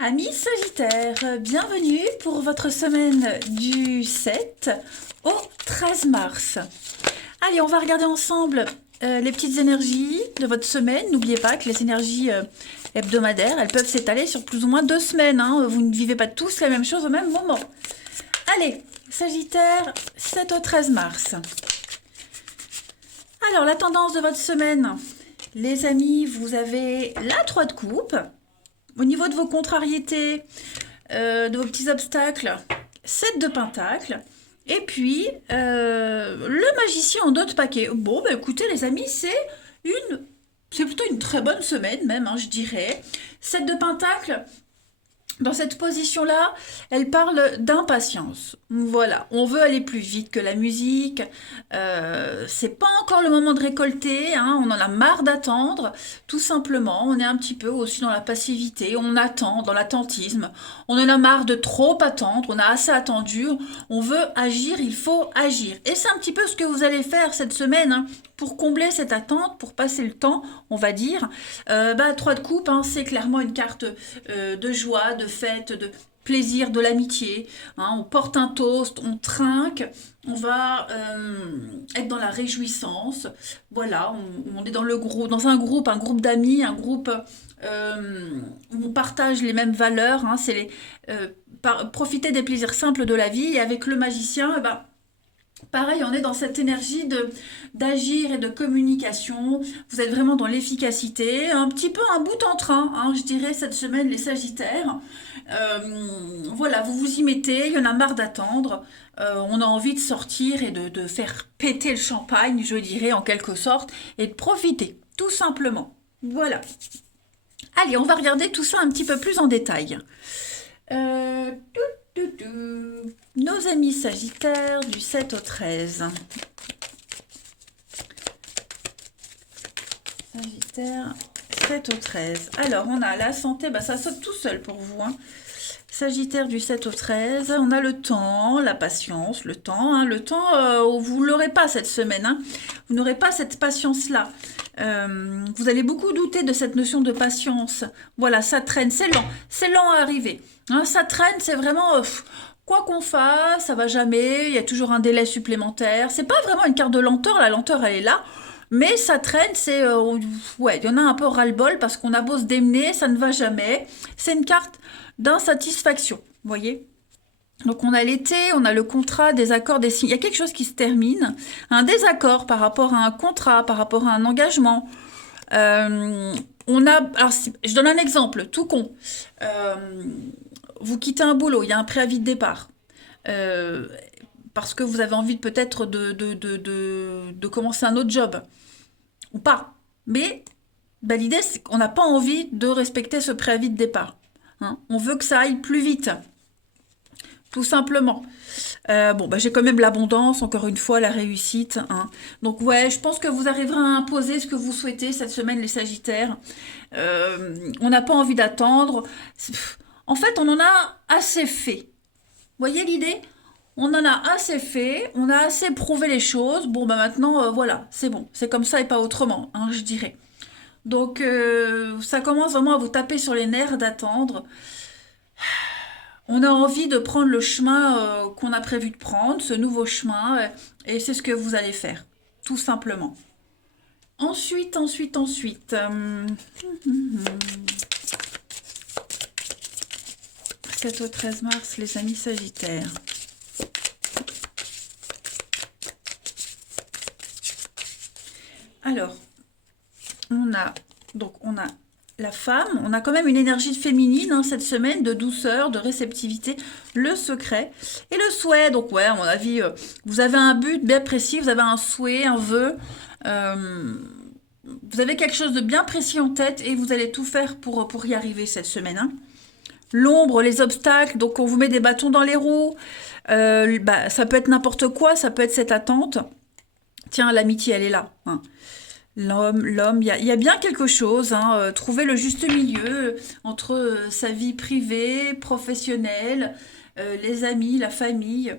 Amis Sagittaire, bienvenue pour votre semaine du 7 au 13 mars. Allez, on va regarder ensemble les petites énergies de votre semaine. N'oubliez pas que les énergies hebdomadaires, elles peuvent s'étaler sur plus ou moins 2 semaines. Vous ne vivez pas tous la même chose au même moment. Allez, Sagittaire, 7 au 13 mars. Alors, la tendance de votre semaine, les amis, vous avez la 3 de coupe. Au niveau de vos contrariétés, de vos petits obstacles, 7 de pentacle. Et puis, le magicien en d'autres paquets. Bon, bah écoutez les amis, c'est plutôt une très bonne semaine même, je dirais. 7 de pentacle, dans cette position-là, elle parle d'impatience. Voilà, on veut aller plus vite que la musique. C'est pas encore le moment de récolter. On en a marre d'attendre. Tout simplement, on est un petit peu aussi dans la passivité. On attend, dans l'attentisme. On en a marre de trop attendre. On a assez attendu. On veut agir. Il faut agir. Et c'est un petit peu ce que vous allez faire cette semaine, pour combler cette attente, pour passer le temps, on va dire. 3 de coupe, c'est clairement une carte de joie, de fête, de plaisir, de l'amitié. On porte un toast, on trinque, on va être dans la réjouissance. Voilà, on est dans un groupe d'amis, un groupe où on partage les mêmes valeurs. C'est profiter des plaisirs simples de la vie. Et avec le magicien, pareil, on est dans cette énergie d'agir et de communication. Vous êtes vraiment dans l'efficacité, un petit peu un bout en train, je dirais, cette semaine, les Sagittaires. Voilà, vous vous y mettez, il y en a marre d'attendre. On a envie de sortir et de faire péter le champagne, je dirais, en quelque sorte, et de profiter, tout simplement. Voilà. Allez, on va regarder tout ça un petit peu plus en détail. Nos amis Sagittaires du 7 au 13. Sagittaire 7 au 13. Alors, on a la santé, ça saute tout seul pour vous. Sagittaire du 7 au 13. On a le temps, la patience, le temps. Le temps, vous ne l'aurez pas cette semaine. Vous n'aurez pas cette patience-là. Vous allez beaucoup douter de cette notion de patience. Voilà, ça traîne, c'est lent. C'est lent à arriver. Ça traîne, c'est vraiment... quoi qu'on fasse, ça va jamais, il y a toujours un délai supplémentaire. C'est pas vraiment une carte de lenteur, la lenteur elle est là, mais ça traîne, il y en a un peu ras-le-bol parce qu'on a beau se démener, ça ne va jamais. C'est une carte d'insatisfaction, vous voyez. Donc on a l'été, on a le contrat, des accords, des signes. Il y a quelque chose qui se termine, un désaccord par rapport à un contrat, par rapport à un engagement. Je donne un exemple, tout con. Vous quittez un boulot, il y a un préavis de départ. Parce que vous avez envie peut-être de commencer un autre job. Ou pas. Mais l'idée, c'est qu'on n'a pas envie de respecter ce préavis de départ. On veut que ça aille plus vite. Tout simplement. J'ai quand même l'abondance, encore une fois, la réussite. Donc je pense que vous arriverez à imposer ce que vous souhaitez cette semaine, les Sagittaires. On n'a pas envie d'attendre. En fait, on en a assez fait. Voyez l'idée? On en a assez fait, on a assez prouvé les choses. Maintenant, voilà, c'est bon. C'est comme ça et pas autrement, je dirais. Donc, ça commence vraiment à vous taper sur les nerfs d'attendre. On a envie de prendre le chemin qu'on a prévu de prendre, ce nouveau chemin, et c'est ce que vous allez faire, tout simplement. Ensuite. 7 au 13 mars, les amis Sagittaires. Alors, on a la femme, on a quand même une énergie féminine cette semaine, de douceur, de réceptivité, le secret et le souhait. Donc à mon avis, vous avez un but bien précis, vous avez un souhait, un vœu, vous avez quelque chose de bien précis en tête et vous allez tout faire pour y arriver cette semaine. L'ombre, les obstacles, donc on vous met des bâtons dans les roues, ça peut être n'importe quoi, ça peut être cette attente. Tiens, l'amitié, elle est là. L'homme, il y a bien quelque chose, trouver le juste milieu entre sa vie privée, professionnelle, les amis, la famille,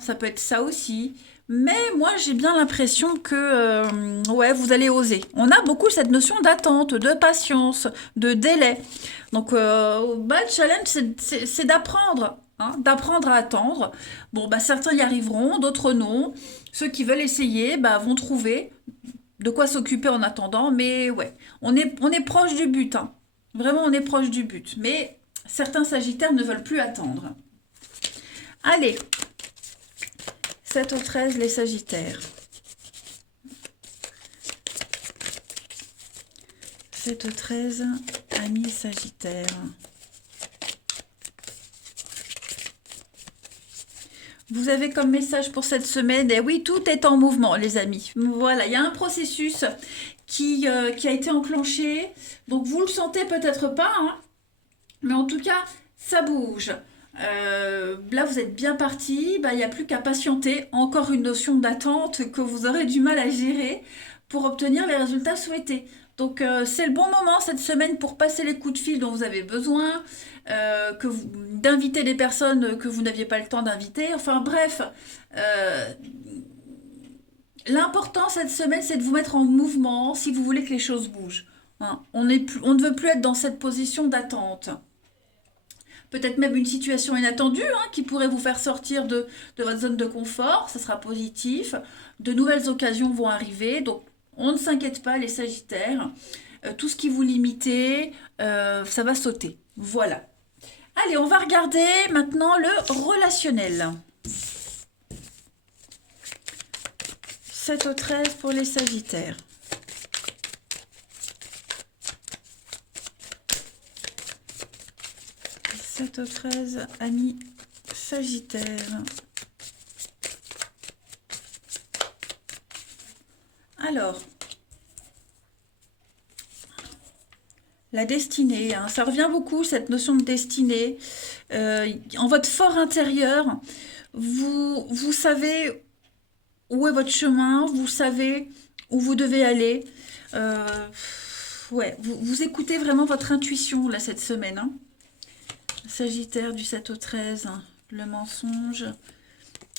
ça peut être ça aussi. Mais moi, j'ai bien l'impression que ouais, vous allez oser. On a beaucoup cette notion d'attente, de patience, de délai. Donc, bah, le challenge, c'est d'apprendre, hein, d'apprendre à attendre. Bon, bah, certains y arriveront, d'autres non. Ceux qui veulent essayer, bah, vont trouver de quoi s'occuper en attendant. Mais ouais, on est proche du but, hein. Vraiment, on est proche du but. Mais certains Sagittaires ne veulent plus attendre. Allez, 7 au 13, les Sagittaires. 7 au 13, amis Sagittaires. Vous avez comme message pour cette semaine, et oui, tout est en mouvement, les amis. Voilà, il y a un processus qui a été enclenché. Donc, vous le sentez peut-être pas, hein, mais en tout cas, ça bouge. Là, vous êtes bien parti. Bah, il n'y a plus qu'à patienter. Encore une notion d'attente que vous aurez du mal à gérer pour obtenir les résultats souhaités. Donc, c'est le bon moment cette semaine pour passer les coups de fil dont vous avez besoin, d'inviter des personnes que vous n'aviez pas le temps d'inviter. Enfin, bref, l'important cette semaine, c'est de vous mettre en mouvement si vous voulez que les choses bougent. Hein. On ne veut plus être dans cette position d'attente. Peut-être même une situation inattendue hein, qui pourrait vous faire sortir de votre zone de confort, ça sera positif. De nouvelles occasions vont arriver, donc on ne s'inquiète pas les Sagittaires. Tout ce qui vous limitait, ça va sauter. Voilà. Allez, on va regarder maintenant le relationnel. 7 au 13 pour les Sagittaires. Au 13, amis Sagittaire. Alors, la destinée, hein, ça revient beaucoup, cette notion de destinée. En votre fort intérieur, vous savez où est votre chemin, vous savez où vous devez aller. Ouais, vous écoutez vraiment votre intuition là cette semaine. Hein. Sagittaire du 7 au 13, le mensonge,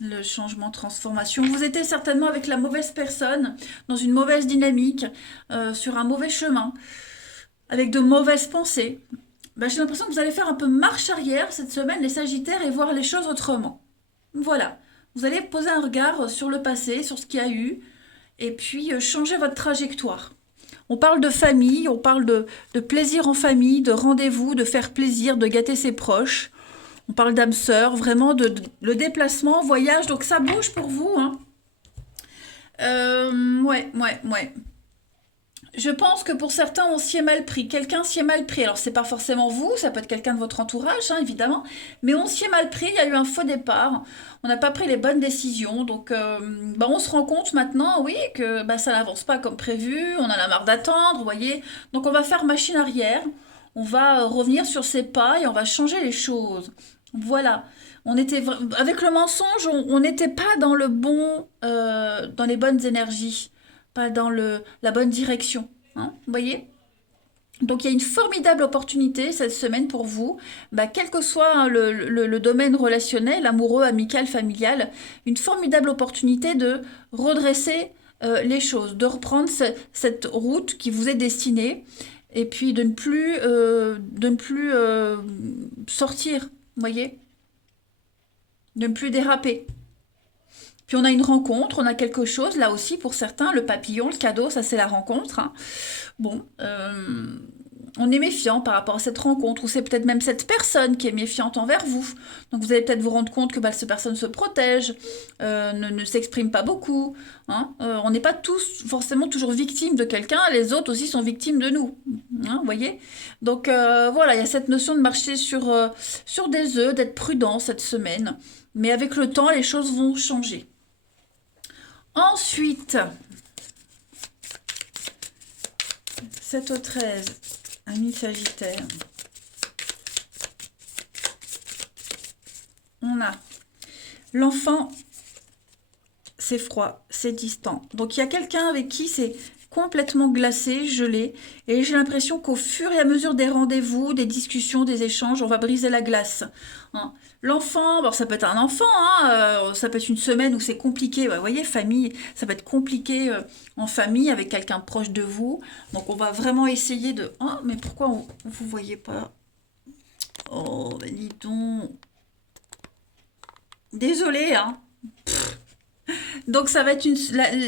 le changement, transformation. Vous étiez certainement avec la mauvaise personne, dans une mauvaise dynamique, sur un mauvais chemin, avec de mauvaises pensées. Ben, j'ai l'impression que vous allez faire un peu marche arrière cette semaine, les Sagittaires, et voir les choses autrement. Voilà. Vous allez poser un regard sur le passé, sur ce qu'il y a eu, et puis changer votre trajectoire. On parle de famille, on parle de plaisir en famille, de rendez-vous, de faire plaisir, de gâter ses proches. On parle d'âme sœur, vraiment le déplacement, voyage, donc ça bouge pour vous. Hein. Ouais. Je pense que pour certains, on s'y est mal pris. Quelqu'un s'y est mal pris. Alors, c'est pas forcément vous, ça peut être quelqu'un de votre entourage, hein, évidemment. Mais on s'y est mal pris, il y a eu un faux départ. On n'a pas pris les bonnes décisions. Donc, bah, on se rend compte maintenant, oui, que bah, ça n'avance pas comme prévu. On en a marre d'attendre, vous voyez. Donc, on va faire machine arrière. On va revenir sur ses pas et on va changer les choses. Voilà. Avec le mensonge, on n'était pas dans dans les bonnes énergies, pas dans la bonne direction. Hein, vous voyez? Donc il y a une formidable opportunité cette semaine pour vous, bah, quel que soit hein, le domaine relationnel, amoureux, amical, familial, une formidable opportunité de redresser les choses, de reprendre cette route qui vous est destinée et puis de ne plus sortir, vous voyez? De ne plus déraper. Puis on a une rencontre, on a quelque chose, là aussi pour certains, le papillon, le cadeau, ça c'est la rencontre. Hein. Bon, on est méfiant par rapport à cette rencontre, ou c'est peut-être même cette personne qui est méfiante envers vous. Donc vous allez peut-être vous rendre compte que bah, cette personne se protège, ne s'exprime pas beaucoup. Hein. On n'est pas tous forcément toujours victimes de quelqu'un, les autres aussi sont victimes de nous. Hein, vous voyez? Donc voilà, il y a cette notion de marcher sur des œufs, d'être prudent cette semaine. Mais avec le temps, les choses vont changer. Ensuite, 7 au 13, amis Sagittaire. On a l'enfant, c'est froid, c'est distant. Donc il y a quelqu'un avec qui c'est complètement glacé, gelé. Et j'ai l'impression qu'au fur et à mesure des rendez-vous, des discussions, des échanges, on va briser la glace. Hein. L'enfant, bon, ça peut être un enfant, hein, ça peut être une semaine où c'est compliqué. Vous voyez, famille, ça peut être compliqué en famille avec quelqu'un proche de vous. Donc on va vraiment essayer de... Oh, mais pourquoi vous voyez pas? Oh, ben dis donc. Désolée, hein. Donc ça va être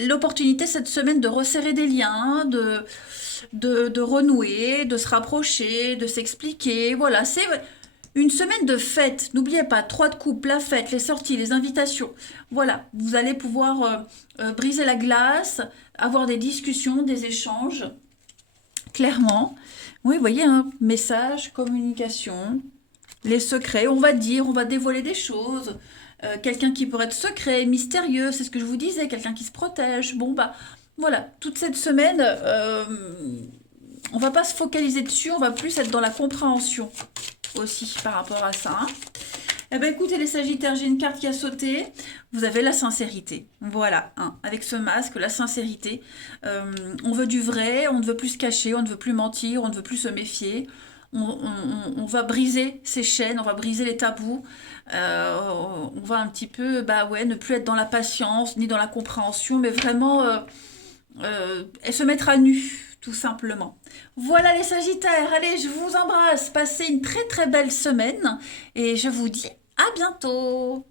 l'opportunité cette semaine de resserrer des liens, de renouer, de se rapprocher, de s'expliquer. Voilà, c'est une semaine de fête. N'oubliez pas, 3 de coupe, la fête, les sorties, les invitations. Voilà, vous allez pouvoir briser la glace, avoir des discussions, des échanges, clairement. Oui, vous voyez, hein, message, communication, les secrets, on va dire, on va dévoiler des choses. Quelqu'un qui pourrait être secret, mystérieux, c'est ce que je vous disais, quelqu'un qui se protège. Bon, bah, voilà, toute cette semaine, on va pas se focaliser dessus, on va plus être dans la compréhension aussi par rapport à ça. Hein. Eh ben écoutez les Sagittaires, j'ai une carte qui a sauté. Vous avez la sincérité. Voilà, hein, avec ce masque, la sincérité. On veut du vrai, on ne veut plus se cacher, on ne veut plus mentir, on ne veut plus se méfier. On va briser ces chaînes, on va briser les tabous. On va un petit peu, bah ouais, ne plus être dans la patience ni dans la compréhension, mais vraiment se mettre à nu. Tout simplement. Voilà les Sagittaires, allez, je vous embrasse, passez une très très belle semaine et je vous dis à bientôt.